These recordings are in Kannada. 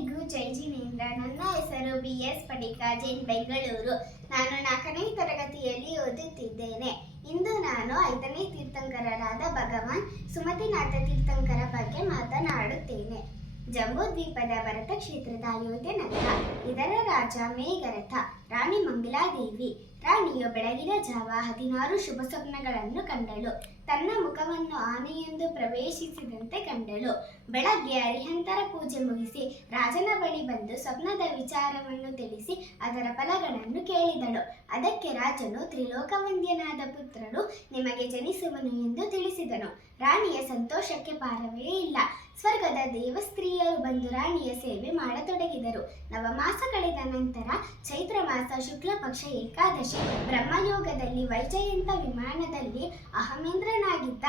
ಎಲ್ಲರಿಗೂ ಜೈ ಜಿನೇಂದ್ರ ನನ್ನ ಹೆಸರು ಬಿ ಎಸ್ ಪಡಿಕ ಜೈನ್, ಬೆಂಗಳೂರು. ನಾನು ನಾಲ್ಕನೇ ತರಗತಿಯಲ್ಲಿ ಓದುತ್ತಿದ್ದೇನೆ. ಇಂದು ನಾನು ಐದನೇ ತೀರ್ಥಂಕರರಾದ ಭಗವಾನ್ ಸುಮತಿನಾಥ ತೀರ್ಥಂಕರ ಬಗ್ಗೆ ಮಾತನಾಡುತ್ತೇನೆ. ಜಂಬೂ ದ್ವೀಪದ ಭರತ ಕ್ಷೇತ್ರದ ಅಯೋಧ್ಯೆ ನಗರ, ಇದರ ರಾಜ ಮೇಘರಥ, ರಾಣಿ ಮಂಗಲಾದೇವಿ. ರಾಣಿಯು ಬೆಳಗಿನ ಜಾವ ಹದಿನಾರು ಶುಭ ಸ್ವಪ್ನಗಳನ್ನು ಕಂಡಳು. ತನ್ನ ಮುಖವನ್ನು ಆನೆಯೊಂದು ಪ್ರವೇಶಿಸಿದಂತೆ ಕಂಡಳು. ಬೆಳಗ್ಗೆ ಅರಿಹಂತರ ಪೂಜೆ ಮುಗಿಸಿ ರಾಜನ ಬಳಿ ಬಂದು ಸ್ವಪ್ನದ ವಿಚಾರವನ್ನು ತಿಳಿಸಿ ಅದರ ಫಲಗಳನ್ನು ಕೇಳಿದಳು. ಅದಕ್ಕೆ ರಾಜನು ತ್ರಿಲೋಕವಂದ್ಯನಾದ ಪುತ್ರನು ನಿಮಗೆ ಜನಿಸುವನು ಎಂದು ತಿಳಿಸಿದನು. ರಾಣಿಯ ಸಂತೋಷಕ್ಕೆ ಪಾರವೇ ಇಲ್ಲ. ಸ್ವರ್ಗದ ದೇವಸ್ತ್ರೀಯರು ಬಂದು ರಾಣಿಯ ಸೇವೆ ಮಾಡತೊಡಗಿದರು. ನವಮಾಸ ಕಳೆದ ನಂತರ ಚೈತ್ರ ಮಾಸ ಶುಕ್ಲ ಪಕ್ಷ ಏಕಾದಶಿ. ಬ್ರಹ್ಮಯೋಗದಲ್ಲಿ ವೈಜಯಂತ ವಿಮಾನದಲ್ಲಿ ಅಹಮೇಂದ್ರನಾಗಿದ್ದ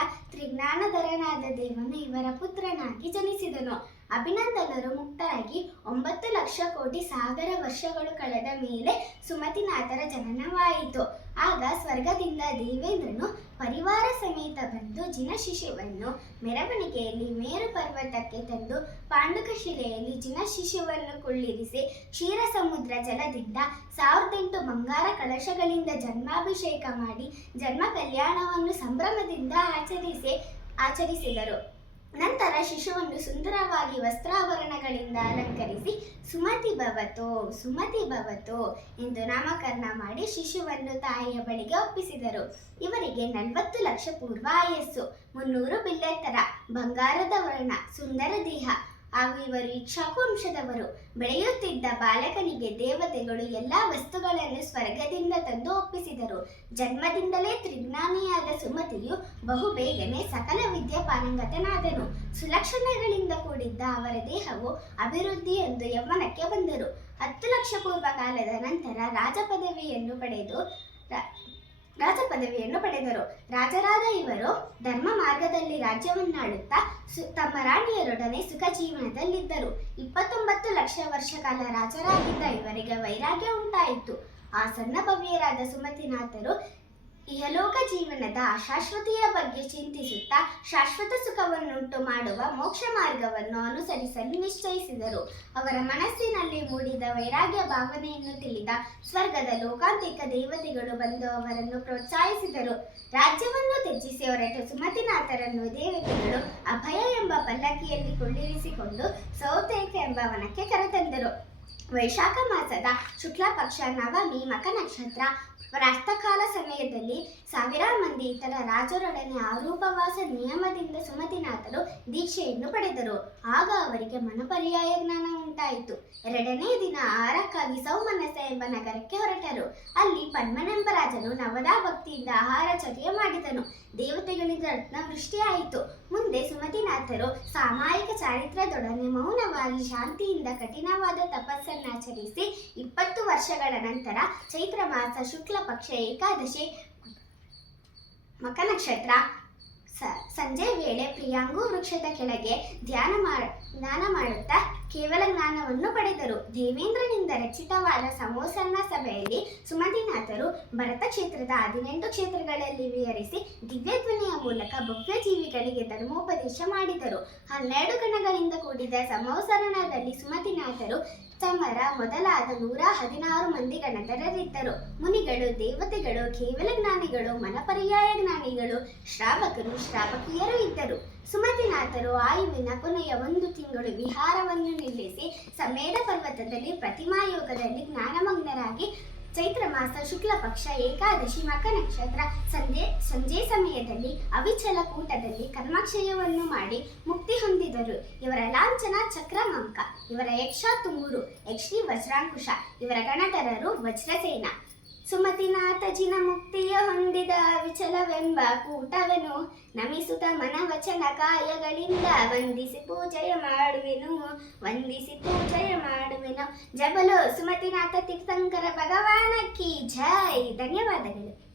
ತ್ರಿಜ್ಞಾನಧರನಾದ ದೇವನು ಇವರ ಪುತ್ರನಾಗಿ ಜನಿಸಿದನು. ಅಭಿನಂದನರು ಮುಕ್ತರಾಗಿ ಒಂಬತ್ತು ಲಕ್ಷ ಕೋಟಿ ಸಾಗರ ವರ್ಷಗಳು ಕಳೆದ ಮೇಲೆ ಸುಮತಿನಾಥರ ಜನನವಾಯಿತು. ಆಗ ಸ್ವರ್ಗದಿಂದ ದೇವೇಂದ್ರನು ಪರಿವಾರ ಸಮೇತ ಬಂದು ಜಿನ ಶಿಶುವನ್ನು ಮೆರವಣಿಗೆಯಲ್ಲಿ ಮೇರು ಪರ್ವತಕ್ಕೆ ತಂದು ಪಾಂಡುಕ ಶಿಲೆಯಲ್ಲಿ ಜಿನ ಶಿಶುವನ್ನು ಕುಳ್ಳಿರಿಸಿ ಕ್ಷೀರ ಸಮುದ್ರ ಜಲದಿಂದ ಸಾವಿರದೆಂಟು ಬಂಗಾರ ಕಳಶಗಳಿಂದ ಜನ್ಮಾಭಿಷೇಕ ಮಾಡಿ ಜನ್ಮ ಕಲ್ಯಾಣವನ್ನು ಸಂಭ್ರಮದಿಂದ ಆಚರಿಸಿ ಆಚರಿಸಿದರು. ನಂತರ ಶಿಶುವನ್ನು ಸುಂದರವಾಗಿ ವಸ್ತ್ರಾಭರಣಗಳಿಂದ ಅಲಂಕರಿಸಿ, ಸುಮತಿ ಭವತು ಸುಮತಿ ಭವತು ಎಂದು ನಾಮಕರಣ ಮಾಡಿ ಶಿಶುವನ್ನು ತಾಯಿಯ ಬಳಿಗೆ ಒಪ್ಪಿಸಿದರು. ಇವರಿಗೆ ನಲವತ್ತು ಲಕ್ಷ ಪೂರ್ವ ಆಯಸ್ಸು, ಮುನ್ನೂರು ಬಿಲ್ಲೆತ್ತರ, ಬಂಗಾರದ ವರ್ಣ, ಸುಂದರ ದೇಹ ಹಾಗೂ ಇವರು ಇಕ್ಷಾಕುವಂಶದವರು ಬೆಳೆಯುತ್ತಿದ್ದ ಬಾಲಕನಿಗೆ ದೇವತೆಗಳು ಎಲ್ಲ ವಸ್ತುಗಳನ್ನು ಸ್ವರ್ಗದಿಂದ ತಂದು ಒಪ್ಪಿಸಿದರು. ಜನ್ಮದಿಂದಲೇ ತ್ರಿಜ್ಞಾನಿಯಾದ ಸುಮತಿಯು ಬಹುಬೇಗನೆ ಸಕಲ ವಿದ್ಯೆ ಪಾರಂಗತನಾದನು ಸುಲಕ್ಷಣಗಳಿಂದ ಕೂಡಿದ್ದ ಅವರ ದೇಹವು ಅಭಿವೃದ್ಧಿ ಎಂದು ಯೌವನಕ್ಕೆ ಬಂದರು. ಹತ್ತು ಲಕ್ಷ ಪೂರ್ವ ಕಾಲದ ನಂತರ ರಾಜಪದವಿಯನ್ನು ಪಡೆದು ರಾಜ ಪದವಿಯನ್ನು ಪಡೆದರು. ರಾಜರಾದ ಇವರು ಧರ್ಮ ಮಾರ್ಗದಲ್ಲಿ ರಾಜ್ಯವನ್ನಾಡುತ್ತಾ ಸು, ತಮ್ಮ ರಾಣಿಯರೊಡನೆ ಸುಖ ಜೀವನದಲ್ಲಿದ್ದರು. ಇಪ್ಪತ್ತೊಂಬತ್ತು ಲಕ್ಷ ವರ್ಷ ಕಾಲ ರಾಜರಾಗಿದ್ದ ಇವರಿಗೆ ವೈರಾಗ್ಯ ಉಂಟಾಯಿತು. ಆ ಸಣ್ಣ ಭವ್ಯರಾದ ಸುಮತಿನಾಥರು ಇಹಲೋಕ ಜೀವನದ ಅಶಾಶ್ವತೆಯ ಬಗ್ಗೆ ಚಿಂತಿಸುತ್ತಾ ಶಾಶ್ವತ ಸುಖವನ್ನುಂಟು ಮಾಡುವ ಮೋಕ್ಷ ಮಾರ್ಗವನ್ನು ಅನುಸರಿಸಲು ನಿಶ್ಚಯಿಸಿದರು. ಅವರ ಮನಸ್ಸಿನಲ್ಲಿ ಮೂಡಿದ ವೈರಾಗ್ಯ ಭಾವನೆಯನ್ನು ತಿಳಿದ ಸ್ವರ್ಗದ ಲೋಕಾಂತಿಕ ದೇವತೆಗಳು ಬಂದು ಅವರನ್ನು ಪ್ರೋತ್ಸಾಹಿಸಿದರು. ರಾಜ್ಯವನ್ನು ತ್ಯಜಿಸಿ ಹೊರಟ ಸುಮತಿನಾಥರನ್ನು ದೇವತೆಗಳು ಅಭಯ ಎಂಬ ಪಲ್ಲಕ್ಕಿಯಲ್ಲಿ ಕೊಳ್ಳಿರಿಸಿಕೊಂಡು ಸೌತೇಕ ಎಂಬ ವನಕ್ಕೆ ಕರೆತಂದರು. ವೈಶಾಖ ಮಾಸದ ಶುಕ್ಲ ಪಕ್ಷ, ನವಮಿ ಮಕ ನಕ್ಷತ್ರ ಪ್ರಾಸ್ತಕಾಲ ಸಮಯದಲ್ಲಿ ಸಾವಿರಾರು ಮಂದಿ ಇತರ ರಾಜರೊಡನೆ ಆರೂಪವಾಸ ನಿಯಮದಿಂದ ಸುಮತಿನಾಥರು ದೀಕ್ಷೆಯನ್ನು ಪಡೆದರು. ಆಗ ಅವರಿಗೆ ಮನಪರ್ಯಾಯ ಜ್ಞಾನ ಉಂಟಾಯಿತು. ಎರಡನೇ ದಿನ ಆಹಾರಕ್ಕಾಗಿ ಸೌಮನಸ ಎಂಬ ನಗರಕ್ಕೆ ಹೊರಟರು. ಅಲ್ಲಿ ಪದ್ಮನೆಂಬ ರಾಜನು ನವದಾ ಭಕ್ತಿಯಿಂದ ಆಹಾರ ಚರ್ಯ ಮಾಡಿದನು. ದೇವತೆಗಳಿಂದ ರತ್ನವೃಷ್ಟಿಯಾಯಿತು. ಮುಂದೆ ಸುಮತಿನಾಥರು ಸಾಮಾಯಿಕ ಚಾರಿತ್ರ್ಯದೊಡನೆ ಮೌನವಾಗಿ ಶಾಂತಿಯಿಂದ ಕಠಿಣವಾದ ತಪಸ್ಸನ್ನಾಚರಿಸಿ ಇಪ್ಪತ್ತು ವರ್ಷಗಳ ನಂತರ ಚೈತ್ರ ಮಾಸ ಶುಕ್ಲ ಪಕ್ಷ ಏಕಾದಶಿ ಮಕ ನಕ್ಷತ್ರ ಸ- ಸಂಜೆ ವೇಳೆ ಪ್ರಿಯಾಂಗು ವೃಕ್ಷದ ಕೆಳಗೆ ಧ್ಯಾನ ಮಾಡ, ಧ್ಯಾನ ಮಾಡುತ್ತಾ ಕೇವಲ ಜ್ಞಾನವನ್ನು ಪಡೆದರು. ದೇವೇಂದ್ರನಿಂದ ರಚಿತವಾದ ಸಮೋಸನ್ನ ಸಭೆಯಲ್ಲಿ ಸುಮತಿನಾಥರು ಭರತ ಕ್ಷೇತ್ರದ ಹದಿನೆಂಟು ಕ್ಷೇತ್ರಗಳಲ್ಲಿ ವಿಹರಿಸಿ ದಿವ್ಯಧ್ವನಿಯ ಮೂಲಕ ಭವ್ಯ ಜೀವಿಗಳಿಗೆ ಧರ್ಮೋಪದೇಶ ಮಾಡಿದರು. ಹನ್ನೆರಡು ಗಣಗಳಿಂದ ಕೂಡಿದ ಸಮೋಸರಣದಲ್ಲಿ ಸುಮತಿನಾಥರು ಸಮರ ಮೊದಲಾದ ನೂರ ಹದಿನಾರು ಮಂದಿ ಗಣಧರರಿದ್ದರು ಮುನಿಗಳು, ದೇವತೆಗಳು, ಕೇವಲ ಜ್ಞಾನಿಗಳು, ಮನಪರ್ಯಾಯ ಜ್ಞಾನಿಗಳು, ಶ್ರಾವಕರು, ಶ್ರಾವಕಿಯರು ಇದ್ದರು. ಸುಮತಿನಾಥರು ಆಯುವಿನ ಕೊನೆಯ ಒಂದು ತಿಂಗಳು ವಿಹಾರವನ್ನು ನಿಲ್ಲಿಸಿ ಸಮೇಧ ಪರ್ವತದಲ್ಲಿ ಪ್ರತಿಮಾಯೋಗದಲ್ಲಿ ಜ್ಞಾನಮಗ್ನರಾಗಿ ಚೈತ್ರ ಮಾಸ, ಶುಕ್ಲ ಪಕ್ಷ, ಏಕಾದಶಿ ಮಕ ನಕ್ಷತ್ರ, ಸಂಜೆ ಸಂಜೆ ಸಮಯದಲ್ಲಿ ಅವಿಚಲ ಕೂಟದಲ್ಲಿ ಕರ್ಮಾಕ್ಷಯವನ್ನು ಮಾಡಿ ಮುಕ್ತಿ ಹೊಂದಿದರು. ಇವರ ಲಾಂಛನ ಚಕ್ರಮಂಕ, ಇವರ ಯಕ್ಷ ತುಮೂರು, ಯಕ್ಷಿ ವಜ್ರಾಂಕುಶ, ಇವರ ಗಣಧರರು ವಜ್ರಸೇನ. ಸುಮತಿನಾಥ ಜಿನ ಮುಕ್ತಿಯ ಹೊಂದಿದ ವಿಚಲವೆಂಬ ಕೂಟವೆನು. ನಮಿಸುತ ಮನವಚನ ಕಾಯಗಳಿಂದ ವಂದಿಸಿ ಪೂಜೆಯ ಮಾಡುವೆನು, ವಂದಿಸಿ ಪೂಜೆಯ ಮಾಡುವೆನು. ಜಬಲು ಸುಮತಿನಾಥ ತೀರ್ಥಂಕರ ಭಗವಾನ ಕಿ ಜೈ. ಧನ್ಯವಾದಗಳು.